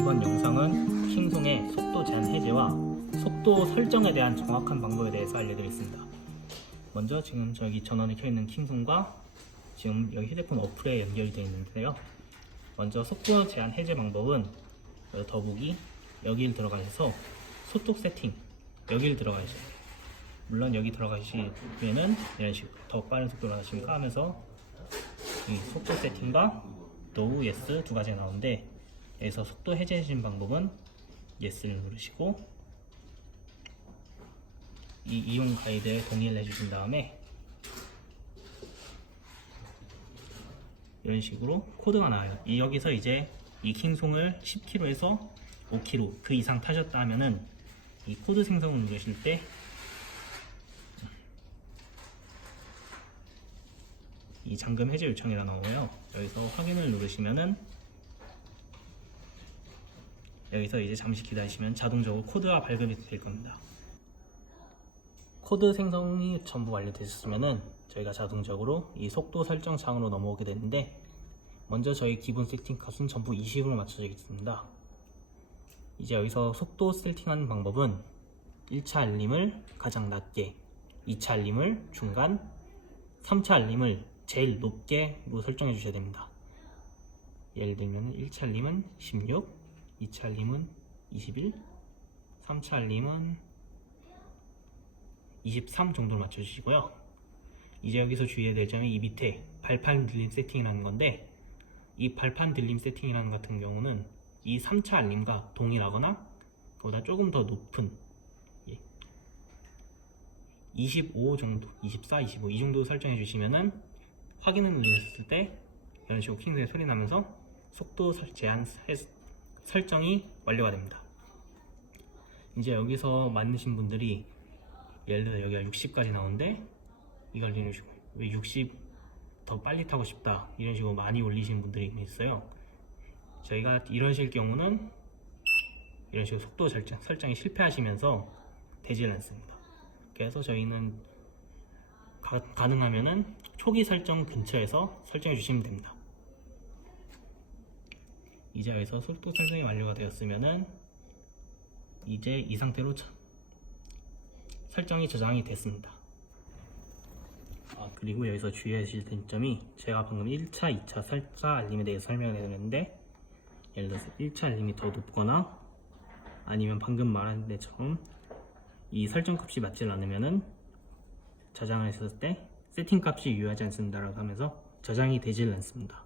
이번 영상은 킹송의 속도 제한 해제와 속도 설정에 대한 정확한 방법에 대해서 알려드리겠습니다. 먼저 지금 저기 전원이 켜있는 킹송과 지금 여기 휴대폰 어플에 연결되어 있는데요. 먼저 속도 제한 해제 방법은 더보기 여기를 들어가셔서 소통 세팅 여기를 들어가셔야 돼요. 물론 여기 들어가시면은 이런 식으로 더 빠른 속도로 하십니까 하면서 이 속도 세팅과 노우 예스 두 가지가 나오는데 여기서 속도 해제하시는 방법은 예스를 누르시고 이 이용 가이드에 동의를 해주신 다음에 이런 식으로 코드가 나와요. 이 여기서 이제 이 킹송을 10km에서 5km 그 이상 타셨다 하면은 이 코드 생성을 누르실 때 이 잠금 해제 요청이라 나오고요. 여기서 확인을 누르시면은 여기서 이제 잠시 기다리시면 자동적으로 코드가 발급이 될 겁니다. 코드 생성이 전부 완료되셨으면은 저희가 자동적으로 이 속도 설정 창으로 넘어오게 되는데 먼저 저희 기본 세팅 값은 전부 20으로 맞춰져 있습니다. 이제 여기서 속도 세팅하는 방법은 1차 알림을 가장 낮게, 2차 알림을 중간, 3차 알림을 제일 높게로 설정해 주셔야 됩니다. 예를 들면 1차 알림은 16, 2차 알림은 21, 3차 알림은 23 정도로 맞춰주시고요. 이제 여기서 주의해야 될 점이 이 밑에 발판 들림 세팅이라는 건데 이 발판 들림 세팅이라는 같은 경우는 이 3차 알림과 동일하거나 보다 조금 더 높은 예, 25 정도, 24, 25 이 정도 설정해 주시면은 확인을 누르셨을 때 이런 식으로 킹스의 소리 나면서 속도 설- 제한 해- 설정이 완료가 됩니다. 이제 여기서 만드신 분들이 예를 들어 여기가 60까지 나오는데 이걸 이런 식으로 왜 60 더 빨리 타고 싶다 이런 식으로 많이 올리시는 분들이 있어요. 저희가 이러실 경우는 이런 식으로 속도 설정, 설정이 실패하시면서 되질 않습니다. 그래서 저희는 가, 가능하면은 초기 설정 근처에서 설정해 주시면 됩니다. 이제 여기서 속도 설정이 완료가 되었으면은 이제 이 상태로 저- 설정이 저장이 됐습니다. 아, 그리고 여기서 주의하실 점이 제가 방금 1차, 2차 설자 알림에 대해서 설명을 해드렸는데 예를 들어서 1차 알림이 더 높거나 아니면 방금 말한 데처럼 이 설정 값이 맞지 않으면은 저장을 했을 때 세팅 값이 유효하지 않습니다라고 하면서 저장이 되질 않습니다.